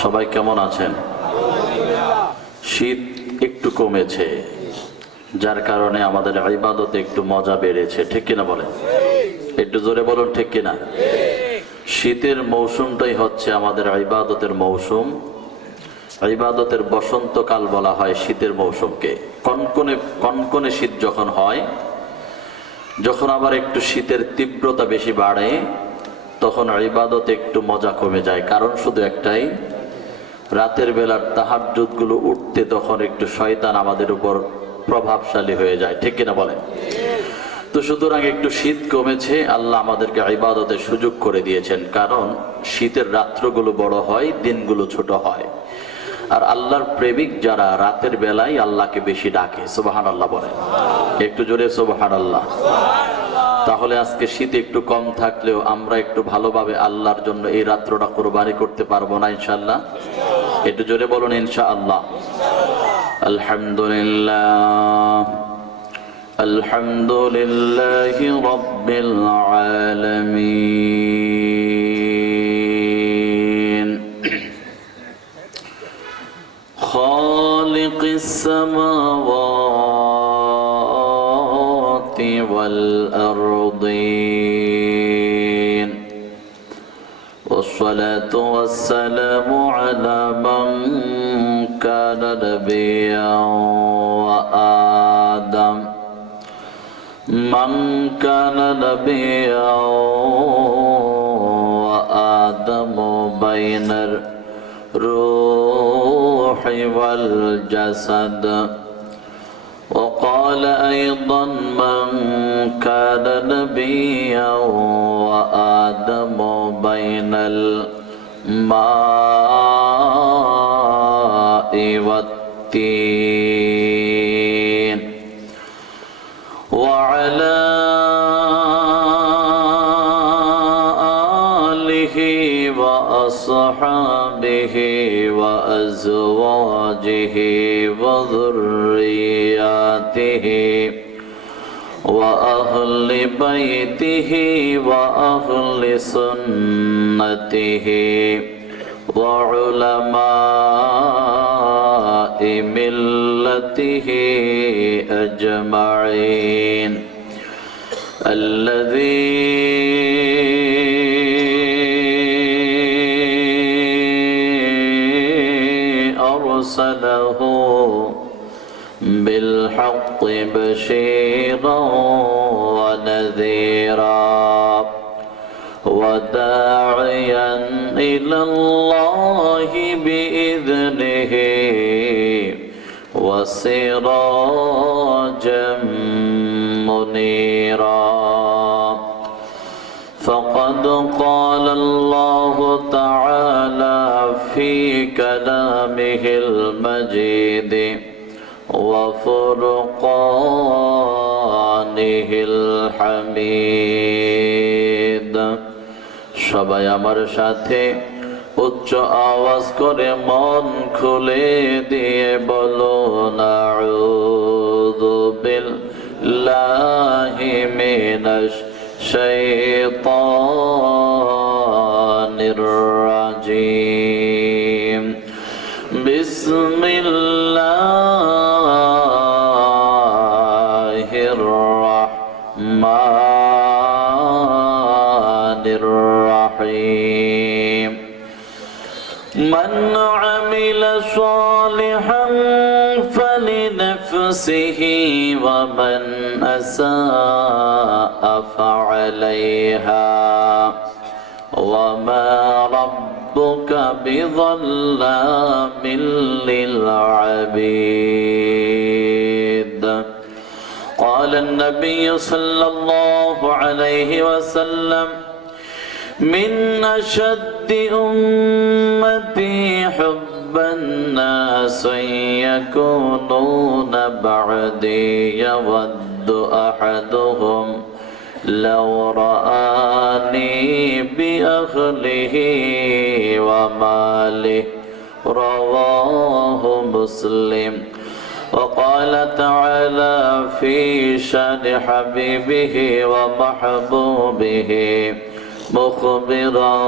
সবাই কেমন আছেন? শীত একটু কমেছে, যার কারণে আমাদের ইবাদতে একটু মজা বেড়েছে, ঠিক কিনা বলেন? একটু জোরে বলুন, ঠিক কিনা? শীতের মৌসুমটাই হচ্ছে আমাদের ইবাদতের মৌসুম। ইবাদতের বসন্তকাল বলা হয় শীতের মৌসুমকে। কনকনে কনকনে শীত যখন হয়, যখন আবার একটু শীতের তীব্রতা বেশি বাড়ে, তখন ইবাদতে একটু মজা কমে যায়। কারণ শুধু একটাই, রাতের বেলার তাহাজ্জুদ গুলো উঠতে তখন একটু শয়তান আমাদের উপর প্রভাবশালী হয়ে যায়, ঠিক কিনা বলেন? তো সুতরাং একটু শীত কমেছে, আল্লাহ আমাদেরকে ইবাদতের সুযোগ করে দিয়েছেন। কারণ শীতের রাত্রগুলো বড় হয়, দিনগুলো ছোট হয়। আর আল্লাহর প্রেমিক যারা রাতের বেলায় আল্লাহকে বেশি ডাকে, সুবহানাল্লাহ বলেন। একটু জোরে সুবহানাল্লাহ। তাহলে আজকে শীত একটু কম থাকলেও আমরা একটু ভালোভাবে আল্লাহর জন্য এই রাত্রটা কুরবানি করতে পারবো না ইনশাআল্লাহ? একটু জোরে বলুন ইনশাআল্লাহ। আলহামদুলিল্লাহ, আলহামদুলিল্লাহি রাব্বিল আলামিন, খালিকিস সামাওয়াতি ওয়াল আরদিন, والصلاة والسلام على من كان نبيا وآدم، من كان نبيا وآدم بين الروح والجسد. وقال أيضا من كان نبيا وآدم بين الماء والتين. وعلى آله وأصحابه وأزواجه وذرياته وأهل بيته وأهل سنته وعلماء ملته أجمعين، الذي أرسله بالحق بشيرا ونذيرا وداعيا إلى الله بإذنه وسراجا منيرا. فقد قال الله تعالى في كلامه المجيد وفرقانه الحميد. সবাই আমার সাথে উচ্চ আওয়াজ করে মন খুলে দিয়ে বলুন, আউযু বিল্লাহি মিনাশ শাইতানির রাজিম। বিসমিল্লাহির রাহমানির রাহিম। মান আমিলা সালিহান ফালিনাফসিহি ওয়া মান আসাআ ফাআলাইহা ওয়া মা রাব্বুকা বিযাল্লামিল লিল আবিদ। قال النبي صلى الله عليه وسلم: من أشد أمتي حبا الناس يكونون بعدي يود أحدهم لو رآني بأهله وماله. رواه مسلم. وقال تعالى في شان حبيبه ومحبوبه مخبرا